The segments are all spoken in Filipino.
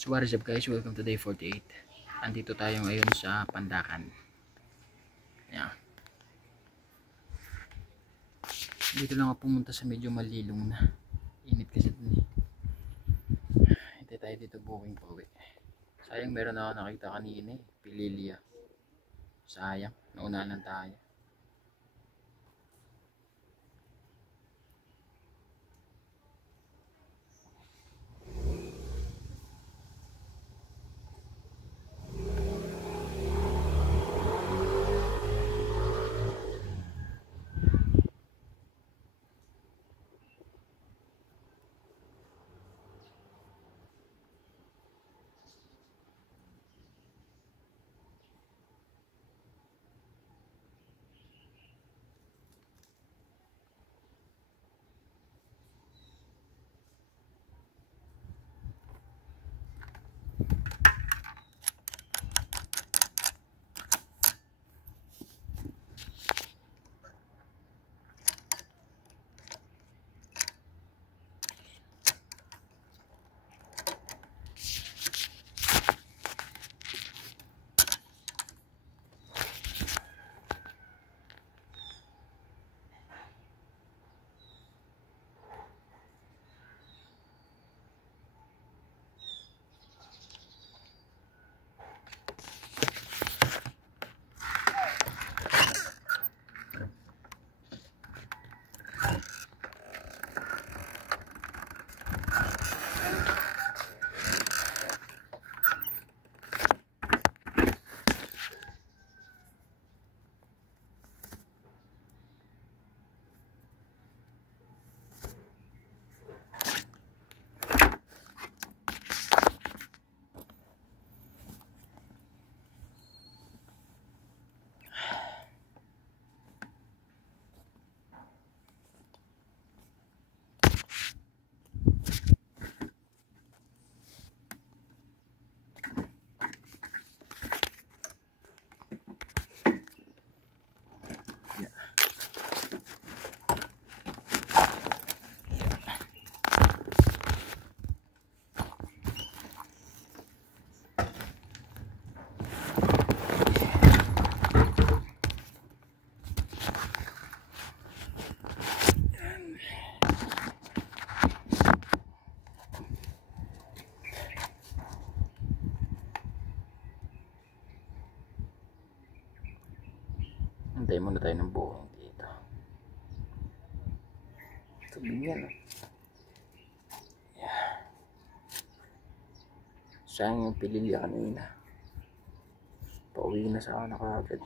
So what is up guys, welcome to day 48. Andito tayo ngayon sa Pandakan. Ayan. Dito lang ako pumunta sa medyo malilong na. Init kasi dun eh. Hintay tayo dito booking pauwi. Sayang meron ako nakita kanina eh. Pililia. Sayang, nauna lang tayo. Hintayin muna tayo ng buong dito. Sabi niya no. Yeah. Sayang yung Pililya kanina. Pauwi na sa ako na kagad.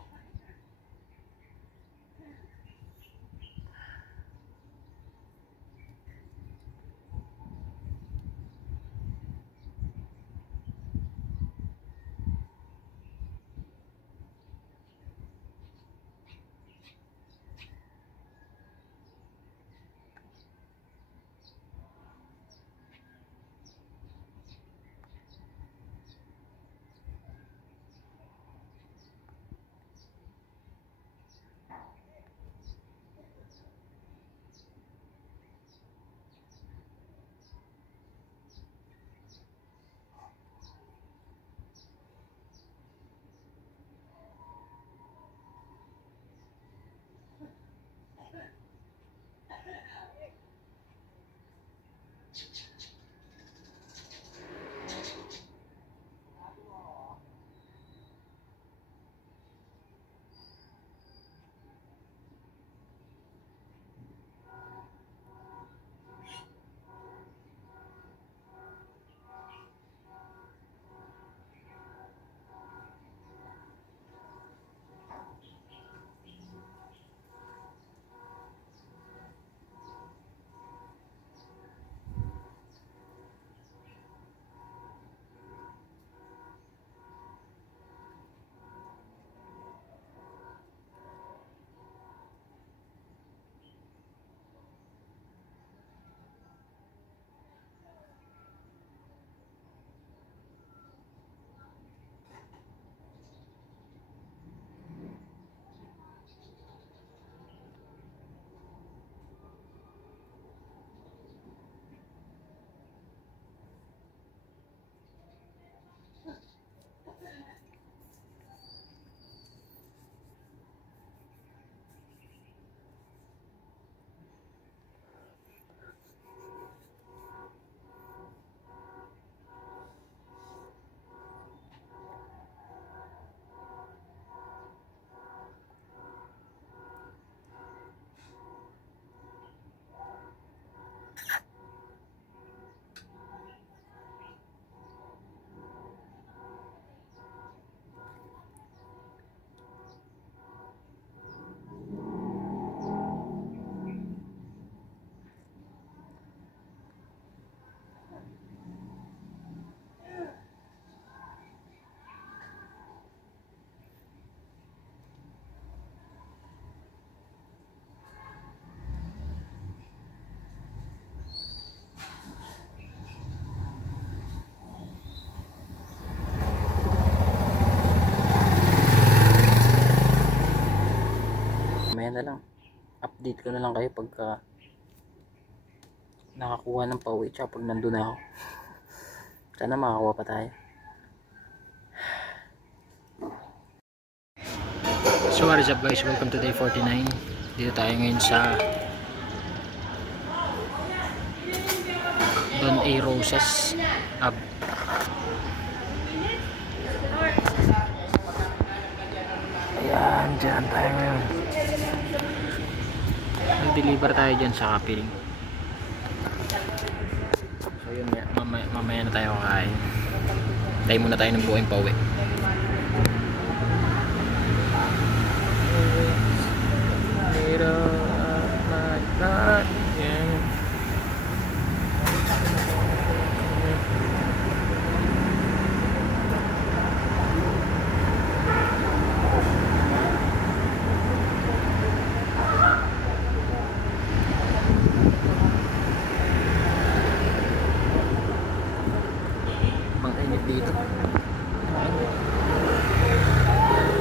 update ko na lang kayo pagka nakakuha ng pauwi tsaka pag nandun ako. Sana makakuha pa tayo. So what is up guys, welcome to day 49. Dito tayo ngayon sa Don A. Roses Ab. Ayan, dyan tayo ngayon. Nag-deliver tayo dyan sa Kapiling. So yun nga, mamaya na tayo kakain. Tayo muna tayo ng buhay pauwi. Dito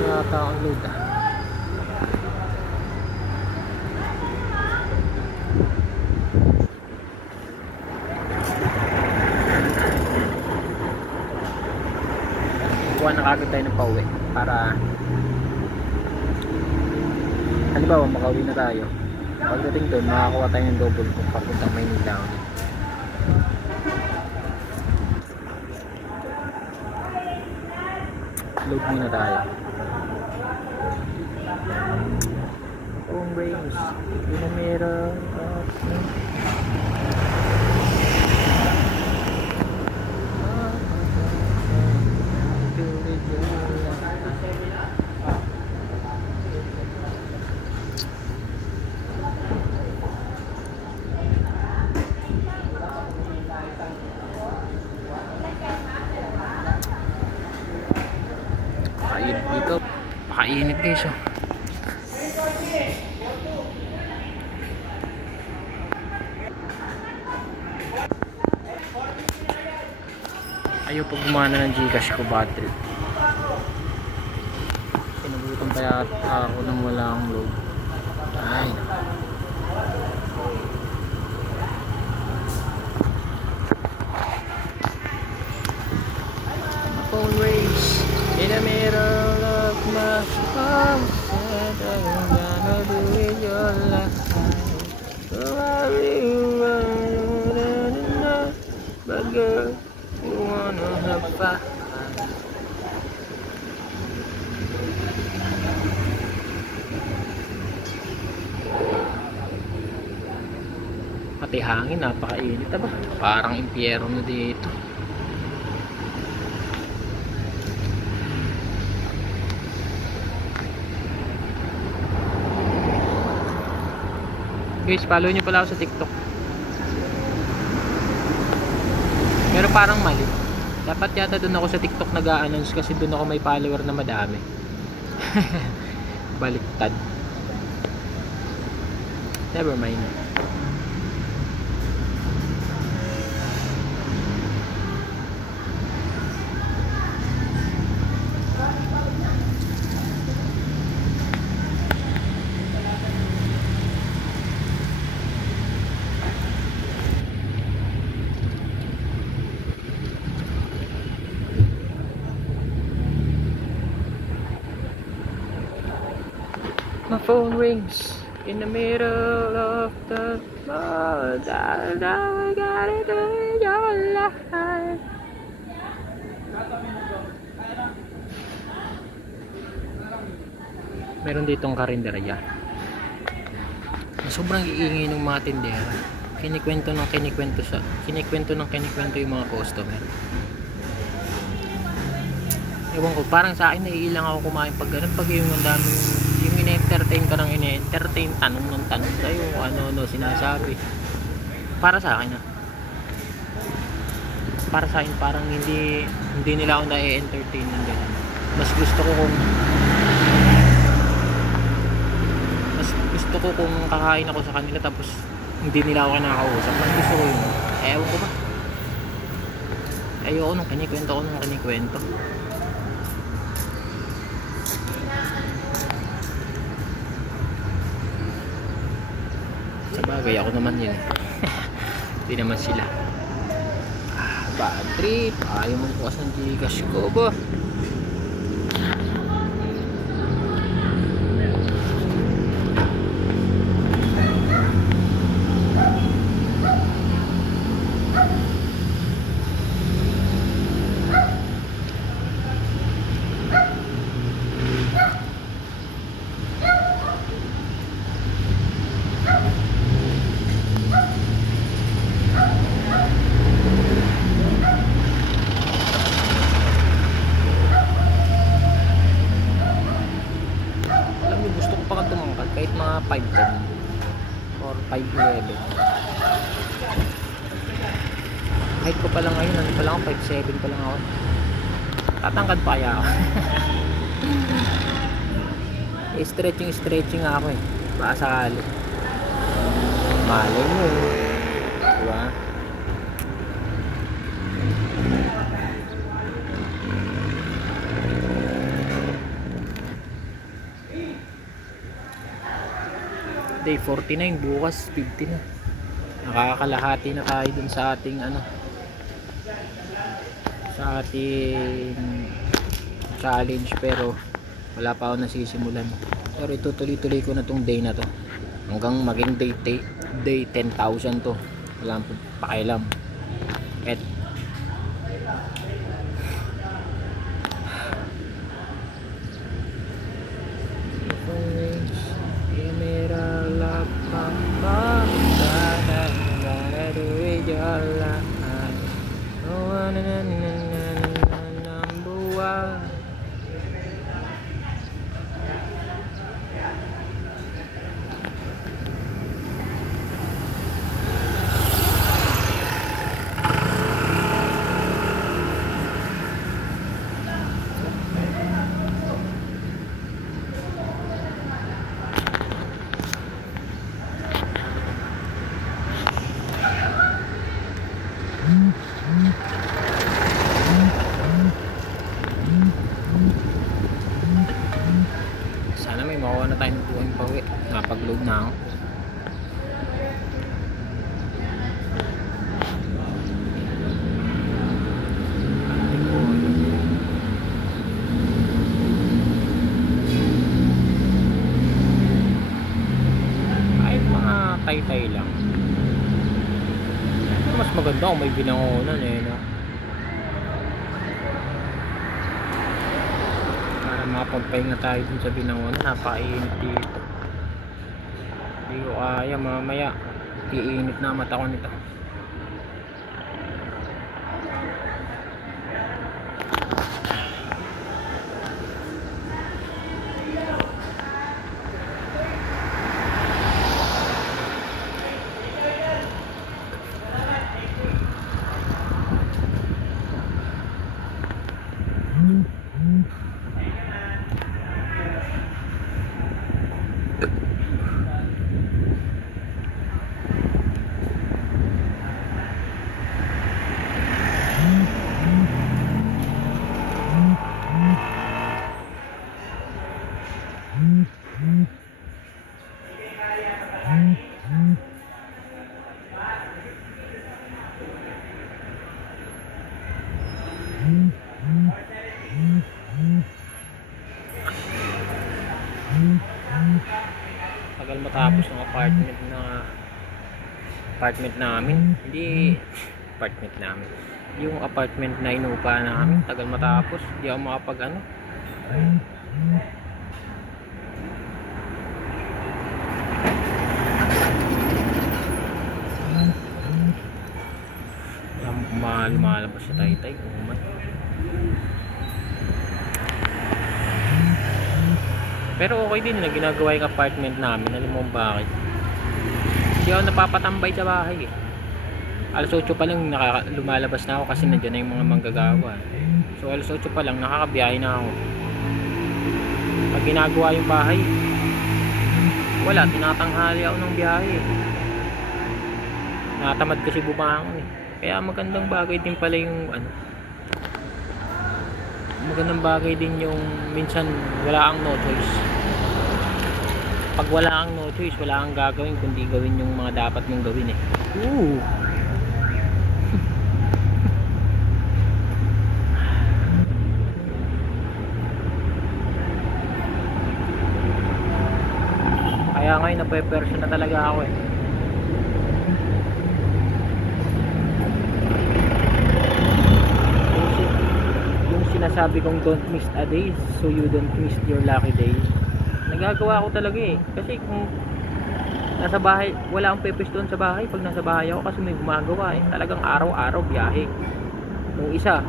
yata ang load kuha na kagad tayo ng pauwi para halimbawa makauwi na tayo, pagdating doon makakuha tayo ng double kung papuntang Maynila ulit. Load muna tayo. Phone rings in the middle of me. Dito pakainit guys oh. Ayaw pag gumana ng Gcash ko battery. Pinagutom pa yata ako nang wala akong load. Ay my phone rings in the middle of my arms, I'm gonna do it your life. So I really wanna know, but girl, you wanna have fun. Pati hangin, napakainit ba? Parang impyerno dito. Guys, follow nyo pala ako sa TikTok. Pero parang mali. Dapat yata doon ako sa TikTok nag-a-announce kasi doon ako may follower na madami. Baliktad. Never mind. My phone rings in the middle of the road. I got it in your life. Meron ditong karinderya. Sobrang iingay ng mga tindera. Kinikwento yung mga customer. Ewan ko, parang sa akin naiilang ako kumain pag ganun, pag yung ang dami yung ine-entertain ka ng ine-entertain, tanong ng tanong sa'yo, ano sinasabi. Para sa akin para sa akin parang hindi nila ako na-entertain ng ganun. Mas gusto ko kung kakain ako sa kanila tapos hindi nila ako kinakausap. Mas gusto ko yun. Ewan ko ba, ayoko nung kinikwento. Bagay ako naman yun. Hindi naman sila. Bad trip. Ayaw mong bukas ng Gcash ko ba? Kahit mga 5:10 or 5:11. Height ko pa lang ngayon, ano pa lang ako, 5'7" pa lang ako. Tatangkad pa kaya ako. Stretching ako eh. Baka sakali. Malay mo. Diba? Day 49, bukas 50 na. Nakakalahati na tayo dun sa ating sa ating challenge, pero wala pa ako nasisimulan. Pero itutuloy-tuloy ko na tong day na to hanggang maging day 10,000 to. Wala akong pakialam. At sana may makuha na tayong buhay pauwi. Napag-load na ako. Kahit mga tay-tay lang. Mas maganda kung may binangonan eh, no? Para makapagpahinga tayo dun sa binangonan. Napakainit dito. Hindi ko kaya, mamaya iinit na mata ko nito. Tagal matapos ng apartment namin. Hindi apartment namin, yung apartment na inupa namin. Tagal matapos, hindi ako makapag lumalabas sa taytay. Pero okay din na ginagawa yung apartment namin. Alam mo bakit? Hindi ako napapatambay sa bahay eh. Alas 8 pa lang lumalabas na ako kasi nandiyan na yung mga manggagawa. So alas 8 pa lang nakakabiyahe na ako. Pag ginagawa yung bahay, wala, tinatanghali ako ng biyahe eh. Nakatamad kasi bumangon eh. Kaya magandang bagay din pala yung magandang bagay din yung minsan wala kang no choice. Pag wala kang no choice, wala kang gagawin kundi gawin yung mga dapat mong gawin eh. Ooh. Kaya ngayon nape-person na talaga ako eh. Yung sinasabi kong don't miss a day so you don't miss your lucky day, nagagawa ko talaga eh. Kasi kung nasa bahay, wala akong pepes doon sa bahay pag nasa bahay ako kasi may gumagawa eh. Talagang araw-araw biyahe. Yung isa,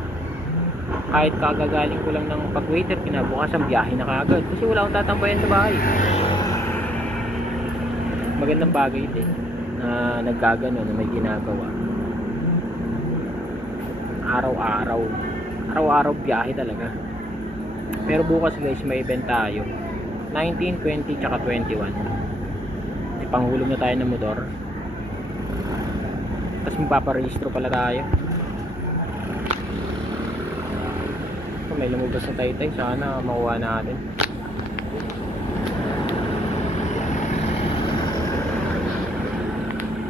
kahit kagagaling ko lang ng pag-waiter, kinabukasan biyahe na kagad kasi wala akong tatambayan sa bahay. Magandang bagay din na nagkagano, na may ginagawa. Araw-araw biyahe talaga. Pero bukas guys may event tayo, 19, 20 tsaka 21. Ipanghulog na tayo ng motor, tapos magpaparehistro pala tayo. May lumabas na taytay, sana makuha natin.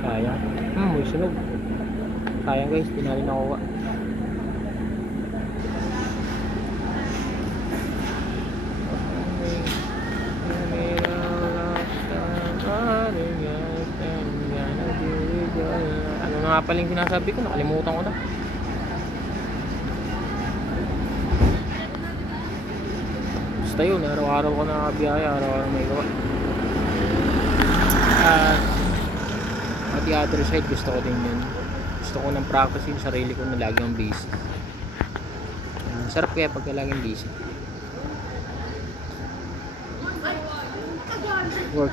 Sayang. May sunog. Sayang guys, di natin nakuha. Ano na nga pala yung sinasabi ko? Nakalimutan ko na. Basta yun, araw-araw ko nakabiyaya, araw-araw may gawa. At the other side, gusto ko din yun. Gusto ko ng practice yung sarili ko na lagi ang busy. Sarap kaya pagka laging busy. Work.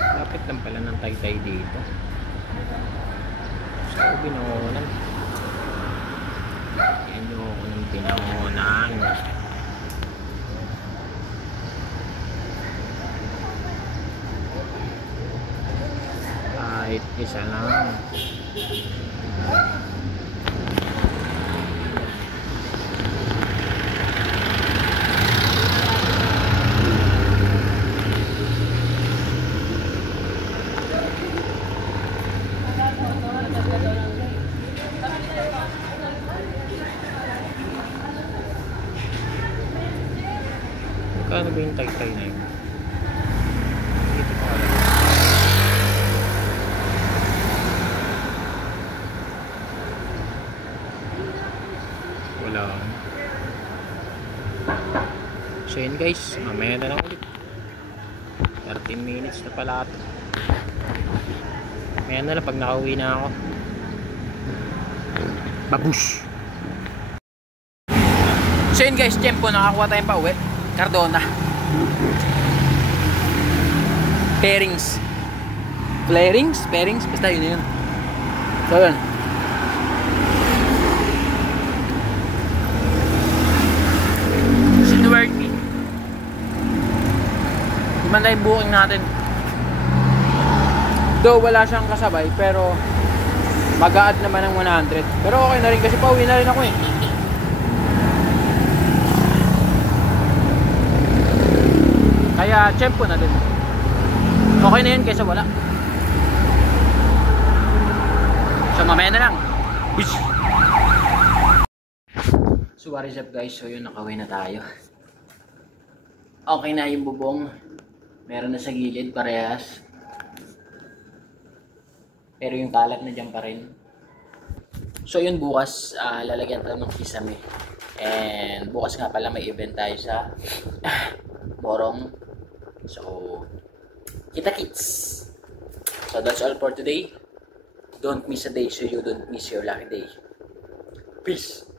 Lapit lang pala ng taytay dito sa binangonan. Yan yung ako ng binangonan. Kahit isa lang. Kano ba yung tagtay na yun? Dito pa alam. Wala. So yun guys, mamaya na lang ulit. 13 minutes na pala ito. Mamaya na lang pag nakauwi na ako. Babush! So yun guys, tempo, nakakuha tayong pauwi. Cardona. Pairings. Pairings? Basta yun yun. So yun. Sinuwerty. Iman na yung booking natin. Though wala siyang kasabay, pero mag-a-add naman ng 100. Pero okay na rin kasi pauwi na rin ako eh. Kaya tiyempo na din. Okay na yun kaysa wala. So mamaya na lang. Peace. So what is up guys? So yun, nakawin na tayo. Okay na yung bubong. Meron na sa gilid parehas. Pero yung kalat na dyan pa rin. So yun, bukas lalagyan tayo ng kisame. And bukas nga pala may event tayo sa Morong. So, kita-kits. So, that's all for today. Don't miss a day so you don't miss your lucky day. Peace!